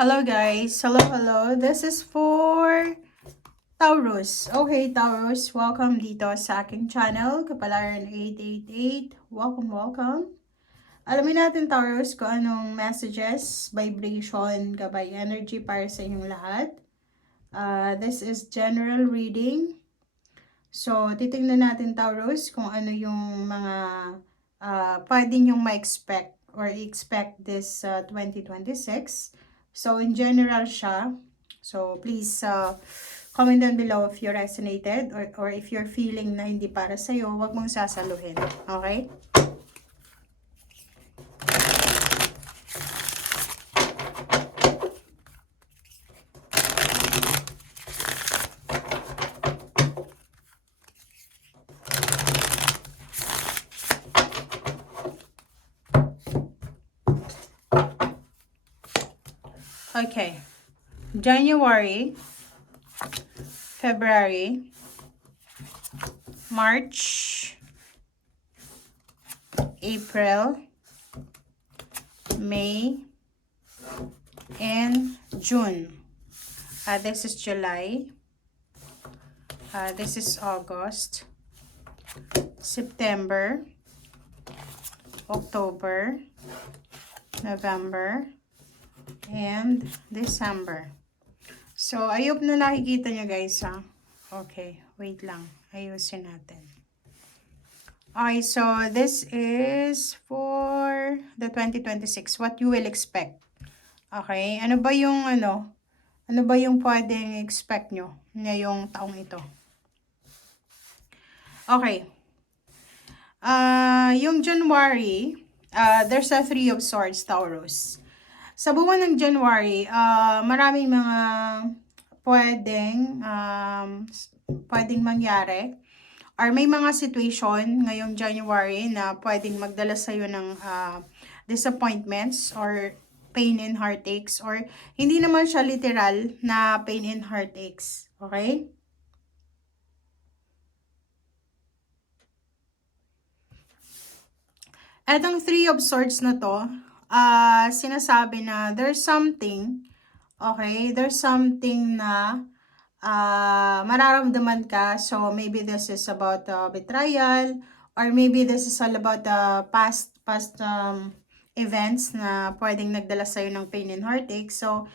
Hello guys, hello. This is for Taurus. Okay, Taurus, welcome dito sa aking channel, Kapalaran 888. Welcome. Alamin natin Taurus kung anong messages, vibration, gabay energy para sa inyong lahat. This is general reading. So, titingnan natin Taurus kung ano yung mga pwede nyong ma-expect or expect this 2026. So, in general siya. So, please comment down below if you resonated or if you're feeling na hindi para sa'yo, huwag mong sasaluhin. Okay? Okay. January, February, March, April, May, and June. This is July. This is August, September, October, November, and December. So, I hope na nakikita nyo guys ha. Okay, wait lang. Ayusin natin. Okay, so this is for the 2026. What you will expect. Okay, ano ba yung pwedeng expect nyo ngayong taong ito? Okay. Yung January, there's a Three of Swords, Taurus. Sa buwan ng January, maraming mga pwedeng mangyari. Or may mga situation ngayong January na pwedeng magdala sa'yo ng disappointments or pain and heartaches. Or hindi naman siya literal na pain and heartaches. Okay? Etong Three of Swords na to, sinasabi na there's something, okay, there's something na mararamdaman ka. So maybe this is about betrayal, or maybe this is all about past events na pwedeng nagdala sa'yo ng pain and heartache. So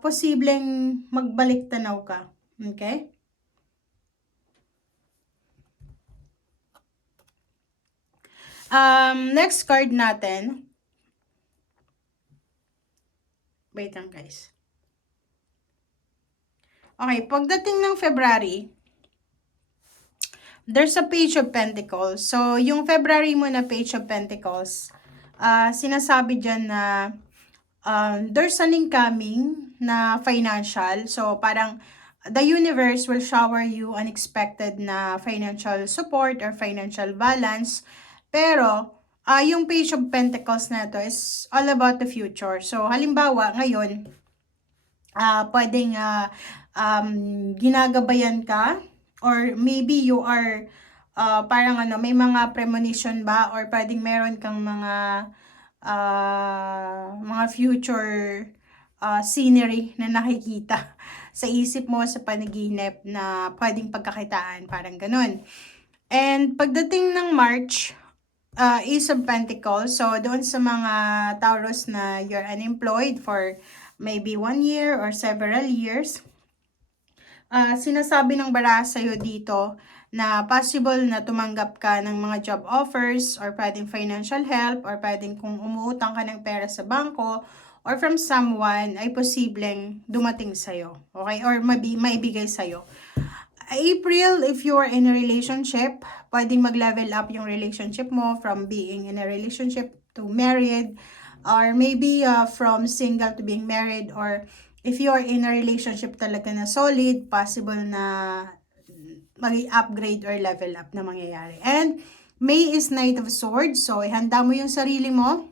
posibleng magbalik tanaw ka. Okay? Next card natin. Wait lang guys. Okay, pagdating ng February, there's a Page of Pentacles. So, yung February mo na Page of Pentacles, sinasabi dyan na there's an incoming na financial. So, parang the universe will shower you unexpected na financial support or financial balance. Pero, yung Page of Pentacles na to is all about the future. So, halimbawa, ngayon, pwedeng ginagabayan ka, or maybe you are parang may mga premonition ba, or pwedeng meron kang mga future scenery na nakikita sa isip mo sa panaginip na pwedeng pagkakitaan, parang ganun. And pagdating ng March, Ace of Pentacles. So, doon sa mga Taurus na you're unemployed for maybe 1 year or several years, sinasabi ng baraha sa'yo dito na possible na tumanggap ka ng mga job offers, or pwedeng financial help, or pwedeng kung umuutang ka ng pera sa bangko, or from someone, ay posibleng dumating sa'yo. Okay? Or maibigay sa'yo. April, if you are in a relationship, pwedeng mag-level up yung relationship mo from being in a relationship to married, or maybe from single to being married, or if you are in a relationship talaga na solid, possible na mag-upgrade or level up na mangyayari. And May is Knight of Swords, so ihanda mo yung sarili mo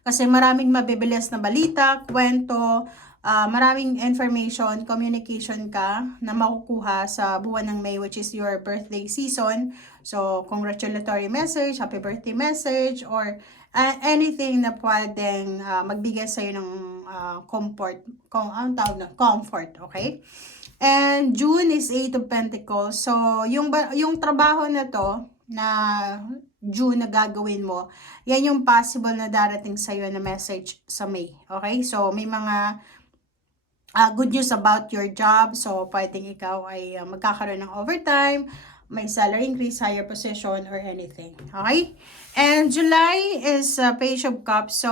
kasi maraming mabibilis na balita, kwento, maraming information, communication ka na makukuha sa buwan ng May, which is your birthday season. So, congratulatory message, happy birthday message, or anything na pwedeng magbigay sa'yo ng comfort, ang tawag na, comfort, okay? And June is Eight of Pentacles. So, yung trabaho na to, na June na gagawin mo, yan yung possible na darating sa'yo na message sa May. Okay? So, may mga good news about your job. So, pwedeng ikaw ay magkakaroon ng overtime, may salary increase, higher position, or anything. Okay? And July is Page of Cups. So,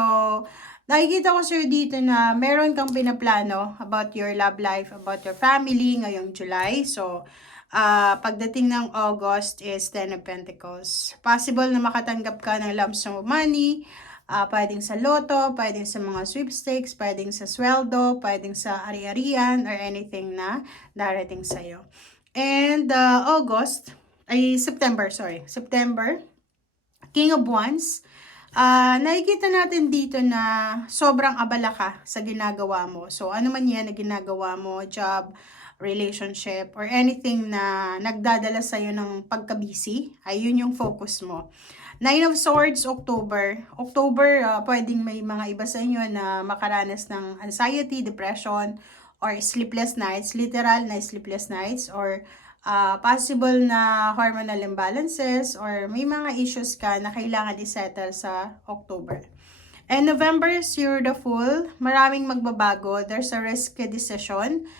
nakikita ko sir dito na meron kang pinaplano about your love life, about your family ngayong July. So, pagdating ng August is Ten of Pentacles. Possible na makatanggap ka ng lump sum of money, pwedeng sa loto, pwedeng sa mga sweepstakes, pwedeng sa sweldo, pwedeng sa ari-arian, or anything na darating sa'yo. And September, King of Wands. Nakikita natin dito na sobrang abala ka sa ginagawa mo. So, ano man yan na ginagawa mo, job, relationship, or anything na nagdadala sa'yo ng pagka-busy, ay yun yung focus mo. Nine of Swords, October, pwedeng may mga iba sa inyo na makaranas ng anxiety, depression, or sleepless nights, literal na sleepless nights, or possible na hormonal imbalances, or may mga issues ka na kailangan i-settle sa October. And November is you're the Fool. Maraming magbabago. There's a risky decision.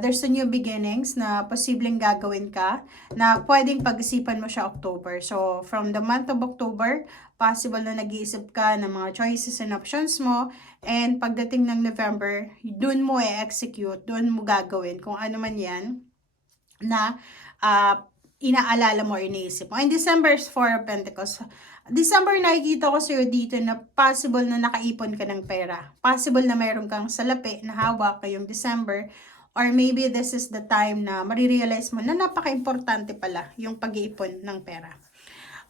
There's a new beginnings na posibleng gagawin ka na pwedeng pag-isipan mo siya October. So, from the month of October, possible na nag-iisip ka ng mga choices and options mo. And pagdating ng November, dun mo i-execute, dun mo gagawin kung ano man yan na inaalala mo or iniisip mo. And December is Four of Pentacles. December, nakikita ko sa'yo dito na possible na nakaipon ka ng pera. Possible na mayroon kang salapi na hawak kayong December. Or maybe this is the time na marirealize mo na napaka-importante pala yung pag-iipon ng pera.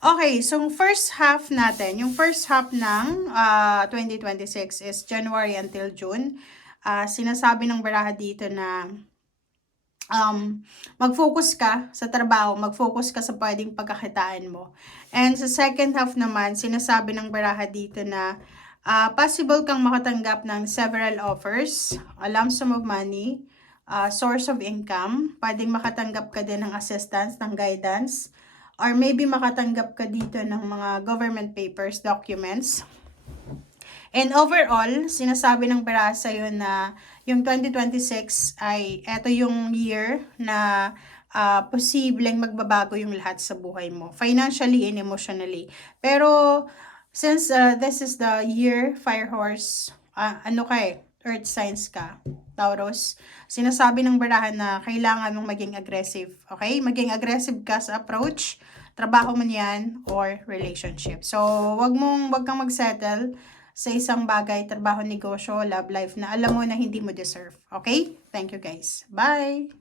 Okay, so first half natin, yung first half ng 2026 is January until June. Sinasabi ng baraha dito na mag-focus ka sa trabaho, mag-focus ka sa pwedeng pagkakitaan mo. And sa second half naman, sinasabi ng baraha dito na possible kang makatanggap ng several offers, a lump sum of money, source of income, pwedeng makatanggap ka din ng assistance, ng guidance, or maybe makatanggap ka dito ng mga government papers, documents. And overall, sinasabi ng baraha sa'yo na yung 2026 ay eto yung year na posibleng magbabago yung lahat sa buhay mo, financially and emotionally. Pero since this is the year, Fire Horse, Earth signs ka, Taurus, sinasabi ng baraha na kailangan mong maging aggressive, okay? Maging aggressive ka sa approach, trabaho man yan, or relationship. So, wag kang mag-settle sa isang bagay, trabaho, negosyo, love life na alam mo na hindi mo deserve. Okay? Thank you guys. Bye!